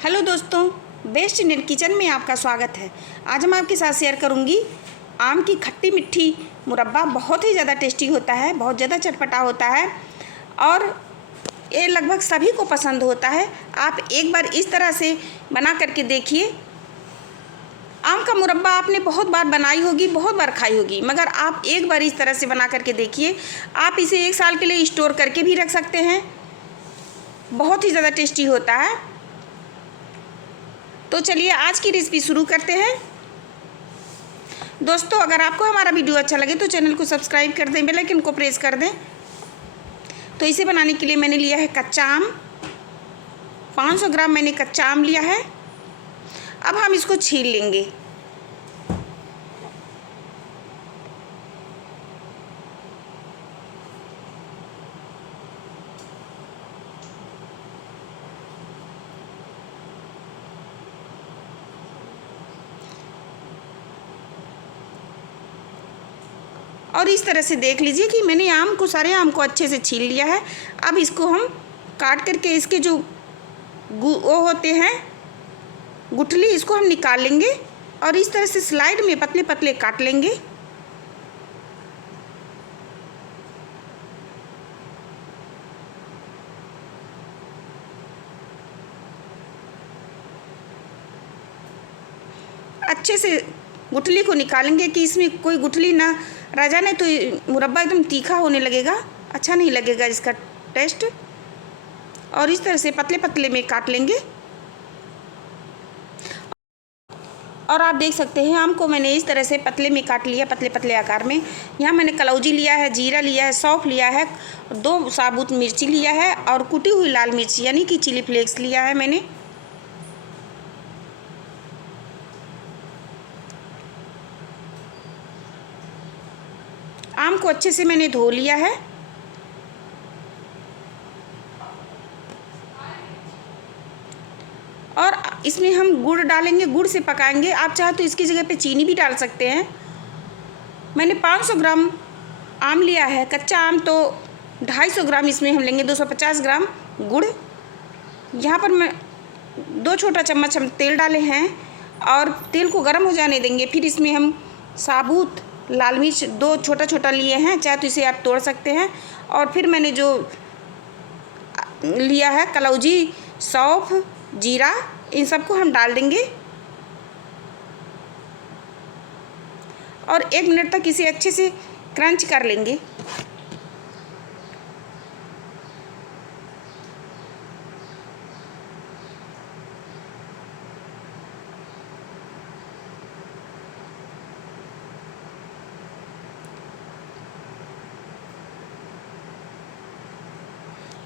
Hello दोस्तों, best Indian kitchen में आपका स्वागत है। आज हम आपके साथ शेयर करूंगी आम की खट्टी मीठी मुरब्बा। बहुत ही ज़्यादा टेस्टी होता है, बहुत ज़्यादा चटपटा होता है और ये लगभग सभी को पसंद होता है। आप एक बार इस तरह से बना करके देखिए। आम का मुरब्बा आपने बहुत बार बनाई होगी, बहुत बार खाई होगी, मगर आप एक बार इस तरह से बना करके देखिए। आप इसे 1 साल के लिए स्टोर करके भी रख सकते हैं। बहुत ही ज़्यादा टेस्टी होता है। तो चलिए आज की रेसिपी शुरू करते हैं। दोस्तों, अगर आपको हमारा वीडियो अच्छा लगे तो चैनल को सब्सक्राइब कर दें, बेल आइकन को प्रेस कर दें। तो इसे बनाने के लिए मैंने लिया है कच्चा आम। 500 ग्राम मैंने कच्चा आम लिया है। अब हम इसको छील लेंगे। और इस तरह से देख लीजिए कि मैंने सारे आम को अच्छे से छील लिया है। अब इसको हम काट करके इसके जो वो होते हैं गुठली, इसको हम निकाल लेंगे और इस तरह से स्लाइड में पतले पतले काट लेंगे। अच्छे से गुठली को निकालेंगे कि इसमें कोई गुठली ना रह जाए, तो मुरब्बा एकदम तीखा होने लगेगा, अच्छा नहीं लगेगा इसका टेस्ट। और इस तरह से पतले पतले में काट लेंगे। और आप देख सकते हैं आम को मैंने इस तरह से पतले में काट लिया, पतले पतले आकार में। यहाँ मैंने कलौजी लिया है, जीरा लिया है, सौंफ लिया है, 2 साबुत मिर्ची लिया है और कुटी हुई लाल मिर्ची यानी कि चिली फ्लेक्स लिया है मैंने। आम को अच्छे से मैंने धो लिया है। और इसमें हम गुड़ डालेंगे, गुड़ से पकाएंगे। आप चाहे तो इसकी जगह पे चीनी भी डाल सकते हैं। मैंने 500 ग्राम आम लिया है कच्चा आम, तो 250 ग्राम इसमें हम लेंगे 250 ग्राम गुड़। यहाँ पर मैं 2 छोटा चम्मच हम तेल डाले हैं और तेल को गर्म हो जाने देंगे। फिर इसमें हम साबुत लाल मिर्च 2 छोटा छोटा लिए हैं, चाहे तो इसे आप तोड़ सकते हैं। और फिर मैंने जो लिया है कलौजी, सौंफ, जीरा, इन सबको हम डाल देंगे और 1 मिनट तक इसे अच्छे से क्रंच कर लेंगे।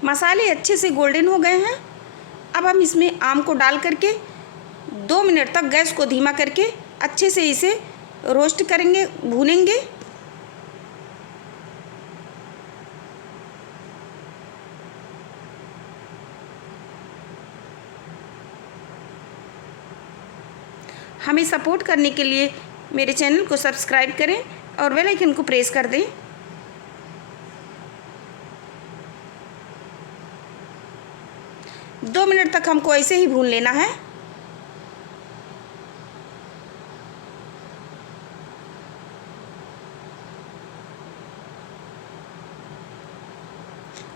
मसाले अच्छे से गोल्डन हो गए हैं। अब हम इसमें आम को डाल करके 2 मिनट तक गैस को धीमा करके अच्छे से इसे रोस्ट करेंगे, भूनेंगे। हमें सपोर्ट करने के लिए मेरे चैनल को सब्सक्राइब करें और बेल आइकन को प्रेस कर दें। दो मिनट तक हमको ऐसे ही भून लेना है।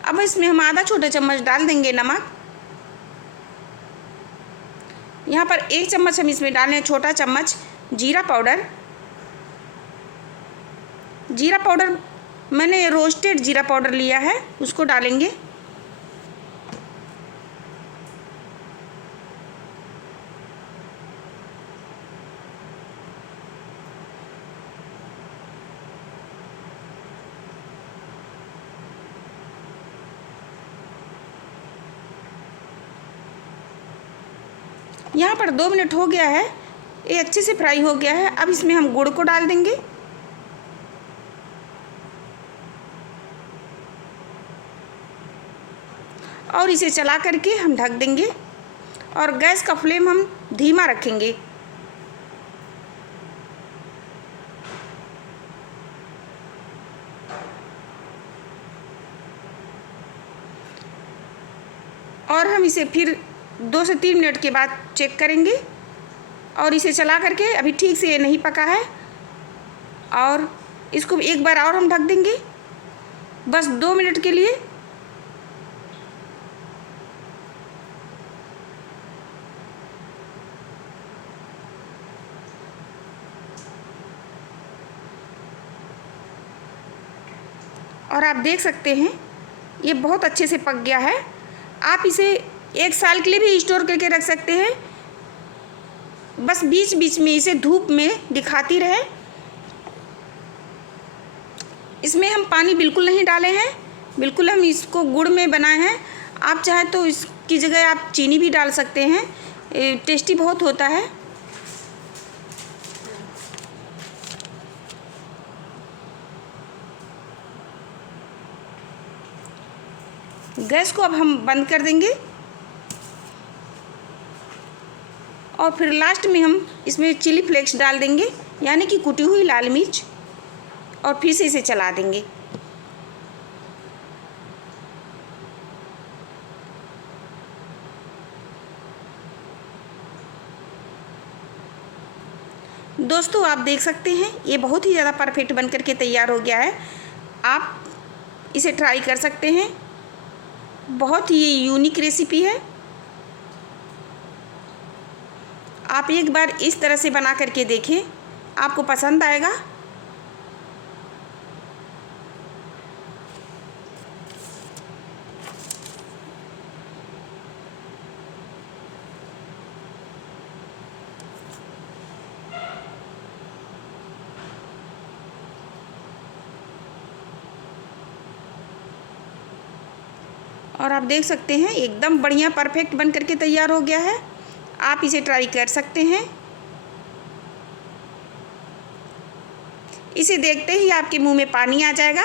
अब इसमें हम आधा छोटा चम्मच डाल देंगे नमक। यहाँ पर 1 चम्मच हम इसमें डालें छोटा चम्मच जीरा पाउडर। जीरा पाउडर मैंने रोस्टेड जीरा पाउडर लिया है, उसको डालेंगे। यहाँ पर 2 मिनट हो गया है, ये अच्छे से फ्राई हो गया है। अब इसमें हम गुड़ को डाल देंगे और इसे चला करके हम ढक देंगे और गैस का फ्लेम हम धीमा रखेंगे। और हम इसे फिर 2 से 3 मिनट के बाद चेक करेंगे और इसे चला करके अभी ठीक से ये नहीं पका है और इसको एक बार और हम ढक देंगे बस 2 मिनट के लिए। और आप देख सकते हैं ये बहुत अच्छे से पक गया है। आप इसे 1 साल के लिए भी स्टोर करके रख सकते हैं। बस बीच बीच में इसे धूप में दिखाती रहे। इसमें हम पानी बिल्कुल नहीं डाले हैं, बिल्कुल हम इसको गुड़ में बनाए हैं। आप चाहें तो इसकी जगह आप चीनी भी डाल सकते हैं, टेस्टी बहुत होता है। गैस को अब हम बंद कर देंगे और फिर लास्ट में हम इसमें चिली फ्लेक्स डाल देंगे, यानी कि कुटी हुई लाल मिर्च, और फिर से इसे चला देंगे। दोस्तों आप देख सकते हैं ये बहुत ही ज़्यादा परफेक्ट बन करके तैयार हो गया है। आप इसे ट्राई कर सकते हैं, बहुत ही यूनिक रेसिपी है। आप एक बार इस तरह से बना करके देखें, आपको पसंद आएगा। और आप देख सकते हैं एकदम बढ़िया परफेक्ट बन करके तैयार हो गया है। आप इसे ट्राई कर सकते हैं। इसे देखते ही आपके मुंह में पानी आ जाएगा।